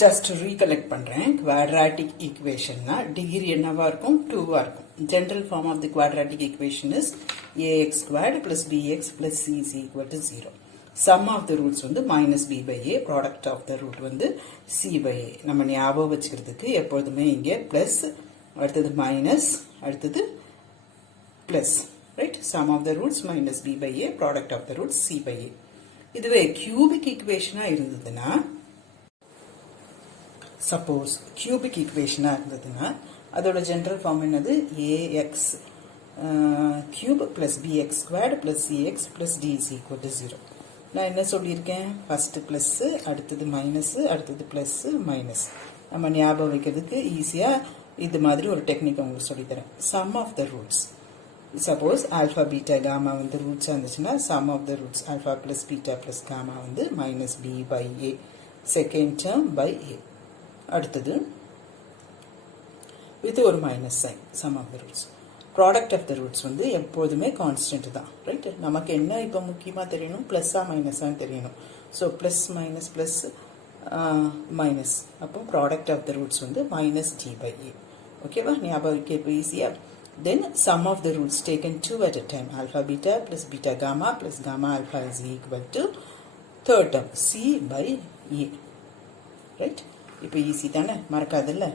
Just recollect பண்றேன். Quadratic equation na degree என்னவா இருக்கும் 2 இருக்கும். General form of the quadratic equation is ax squared plus bx plus c is equal to 0. Sum of the roots வந்து minus b by a, product of the root வந்து c by a. நம்ம ஞாபகம் வச்சுக்கிறதுக்கு எப்பொழுதுமே இங்கே plus அடுத்தது minus அடுத்தது plus, right? Sum of the roots minus b by a, product of the roots c by a. இதுவே cubic equation இருந்ததுன்னா suppose cubic equation இருந்ததுன்னா அதோட general form என்னது ax cube plus bx squared plus cx plus d is equal to 0. நான் என்ன சொல்லியிருக்கேன் first plus அடுத்தது minus அடுத்தது plus minus நம்ம ஞாபகம் வைக்கிறதுக்கு ஈஸியா இது மாதிரி ஒரு டெக்னிக் உங்களுக்கு சொல்லி தரேன். sum of the roots, suppose alpha beta gamma வந்து roots இருந்துச்சுன்னா sum of the roots alpha plus beta plus gamma வந்து minus b by a, second term by a. அடுத்தது with ஒரு minus sign sum of the roots. Product of the roots வந்து எப்போதுமே constant தான், right? நமக்கு என்ன இப்போ முக்கியமா தெரியணும் பிளஸ்ஸா மைனஸா தெரியணும். so plus minus plus minus அப்போ product of the roots வந்து minus d by a. ஓகேவா? ஞாபகம் இப்போ ஈஸியா. then sum of the roots taken 2 at a time alpha beta plus beta gamma plus gamma alpha is equal to third term c by a, right? இப்போ easy தானே, மறக்காதுல்ல.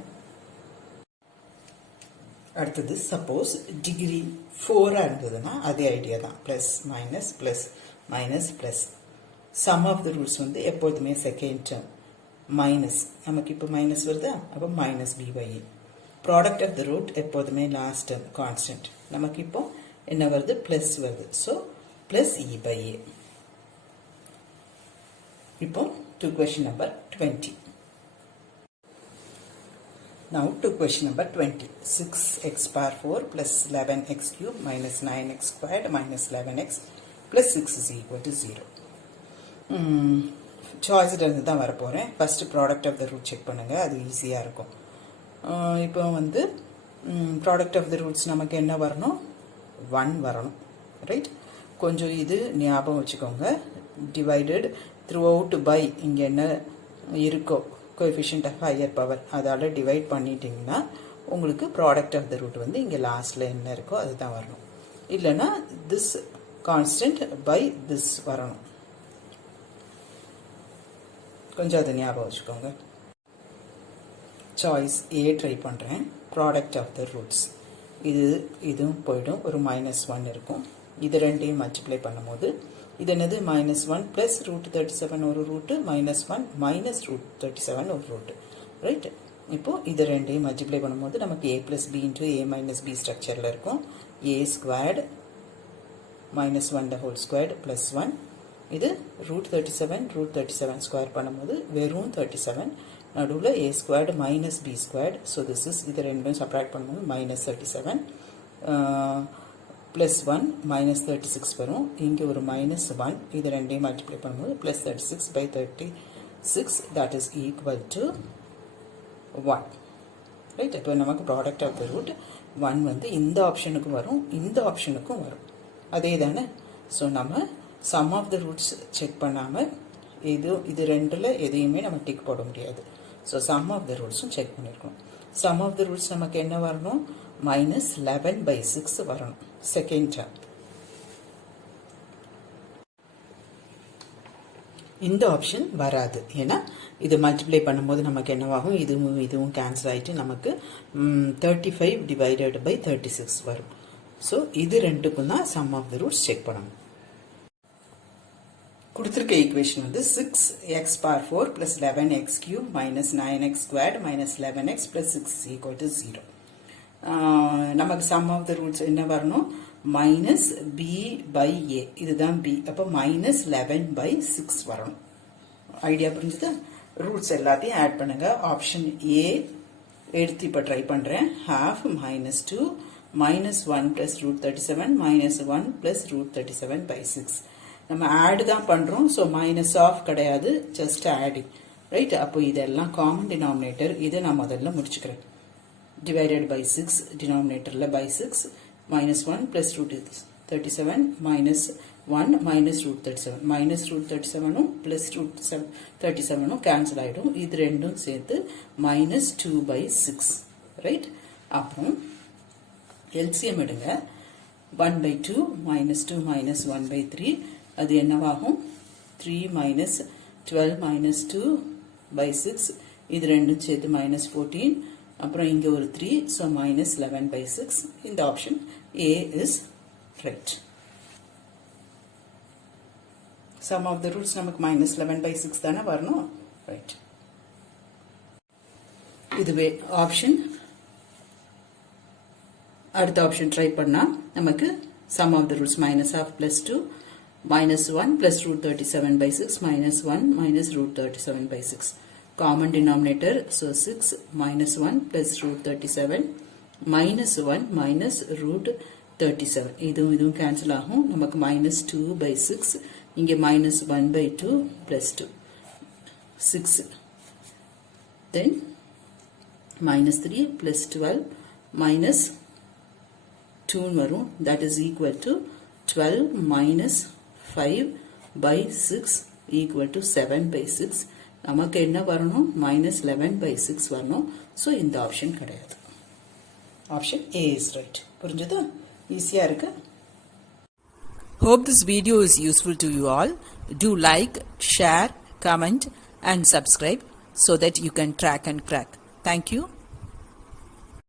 அடுத்தது suppose degree 4 இருந்ததுன்னா அதே idea தான், plus minus plus minus plus. Sum of the roots வந்து எப்போதுமே second term minus, நமக்கு இப்போ மைனஸ் வருதா, அப்போ minus B by A. Product of the root எப்போதுமே லாஸ்ட் டேர்ம் கான்ஸ்டன்ட், நமக்கு இப்போ என்ன வருது பிளஸ் வருது, so plus E by A. இப்போ to question number 20. Now to question number 20. 6x power 4 plus 11x cube minus 9x squared minus 11x plus 6 is equal to 0. Choice இருந்து தான் வர போகிறேன். First product of the root check பண்ணுங்க, அது ஈஸியாக இருக்கும். இப்போ வந்து product of the roots நமக்கு என்ன வரணும் 1 வரணும், ரைட்? கொஞ்சம் இது ஞாபகம் வச்சுக்கோங்க. divided throughout by இங்கே என்ன இருக்கோ coefficient of higher power அதால டிவைட் பண்ணிட்டீங்கன்னா உங்களுக்கு ப்ராடக்ட் ஆஃப் த ரூட் வந்து இங்கே லாஸ்ட்ல என்ன இருக்கோ அதுதான் வரணும். இல்லைன்னா திஸ் கான்ஸ்டன்ட் பை திஸ் வரணும். கொஞ்சம் அதை ஞாபகம் வச்சுக்கோங்க. சாய்ஸ் ஏ ட்ரை பண்ணுறேன். ப்ராடக்ட் ஆஃப் த ரூட்ஸ் இதுவும் போயிடும், ஒரு -1 இருக்கும். இது ரெண்டையும் மல்டிப்ளை பண்ணும்போது இது என்னது -1 ப்ளஸ் ரூட் 37 ஒரு ரூட்டு, -1 மைனஸ் ரூட் 37 ஒரு ரூட்டு, ரைட்? இப்போ இது ரெண்டையும் மல்டிப்ளை பண்ணும்போது நமக்கு a plus B into a minus B ஸ்ட்ரக்சரில் இருக்கும். a squared -1 the whole squared plus 1, இது ரூட் 37 ஸ்கொயர் பண்ணும்போது வெறும் 37, நடுவில் a squared minus B squared, so this is இது ரெண்டும் சப்ராக்ட் பண்ணும்போது -37 plus 1 minus 36 வரும். இங்கே ஒரு -1, இது ரெண்டையும் மல்டிப்ளை பண்ணும்போது plus 36 by 36 that is equal to 1, right? இப்போ நமக்கு ப்ராடக்ட் ஆஃப் த ரூட் 1 வந்து இந்த ஆப்ஷனுக்கும் வரும், இந்த ஆப்ஷனுக்கும் வரும், அதே தானே? ஸோ நம்ம sum of the roots check பண்ணாமல் இது ரெண்டில் எதையுமே நம்ம டிக் போட முடியாது. ஸோ சம் ஆஃப் த ரூட்ஸும் செக் பண்ணியிருக்கோம். சம் ஆஃப் த ரூட்ஸ் நமக்கு என்ன வரணும் -11 by 6 வரணும் செகண்ட் டேர்ம். இந்த ஆப்ஷன் வராது, ஏன்னா இது மல்டிப்ளை பண்ணும்போது நமக்கு என்னவாகும், இதுவும் கேன்சல் ஆகிட்டு நமக்கு 35 டிவைடட் பை 36 வரும். ஸோ இது ரெண்டுக்கும் தான் sum of the roots check பண்ணணும். கொடுத்துருக்க ஈக்குவேஷன் வந்து 6x power 4 plus 11x cube minus 9x squared minus 11x plus 6 is equal to 0. நமக்கு சம் ஆஃப் த ரூட்ஸ் என்ன வரணும் மைனஸ் பி பை ஏ, இதுதான் பி, அப்போ -11 by 6 வரணும். ஐடியா புரிஞ்சுதா? ரூட்ஸ் எல்லாத்தையும் ஆட் பண்ணுங்க. ஆப்ஷன் ஏ எடுத்து இப்போ ட்ரை பண்ணுறேன். half -2 -1 plus root 37 -1 plus root 37 by 6. நம்ம ஆட் தான் பண்ணுறோம், ஸோ மைனஸ் ஆஃப் கிடையாது, ஜஸ்ட் ஆடிங், ரைட்? அப்போ இதெல்லாம் காமன் டினாமினேட்டர், இதை நான் முதல்ல முடிச்சுக்கிறேன். divided by 6 denominator by 6 minus 1 plus root 37 minus 1 minus root 37. Minus root 37 plus root 37 cancel ஆயிடும். இது ரெண்டும் சேர்த்து minus 2 by 6. Right? அப்புறம் LCM எடுங்க. 1 by 2 minus 2 minus 1 by 3. அது என்னவாகும்? 3 minus 12 minus 2 by 6. இது ரெண்டும் சேர்த்து minus 14. அப்புறம் இங்க ஒரு 3. So minus 11 by 6. இந்த option A is right. Sum of the roots நமக்கு minus 11 by 6 தானே வரணும். Right. இதுவே ஆப்ஷன். அடுத்த ஆப்ஷன் ட்ரை பண்ணா நமக்கு sum of the roots minus half plus 2 minus 1 plus root 37 by 6 minus 1 minus root 37 by 6. Common denominator, so 6 minus 1 plus root 37 minus 1 minus root 37. இதுவும் cancel ஆகும். நமக்கு minus 2 by 6. இங்க minus 1 by 2 plus 2. 6. Then minus 3 plus 12 minus 2 வரும். That is equal to 12 minus 5 by 6 equal to 7 by 6. நமக்கு என்ன வரணும்? minus 11 by 6 வரணும். So இந்த ஆப்ஷன் கிடையாது. Option A is right. புரிஞ்சதா? ஈஸியா இருக்கு. Hope this video is useful to you all. Do like, share, comment and subscribe so that you can track and crack. Thank you.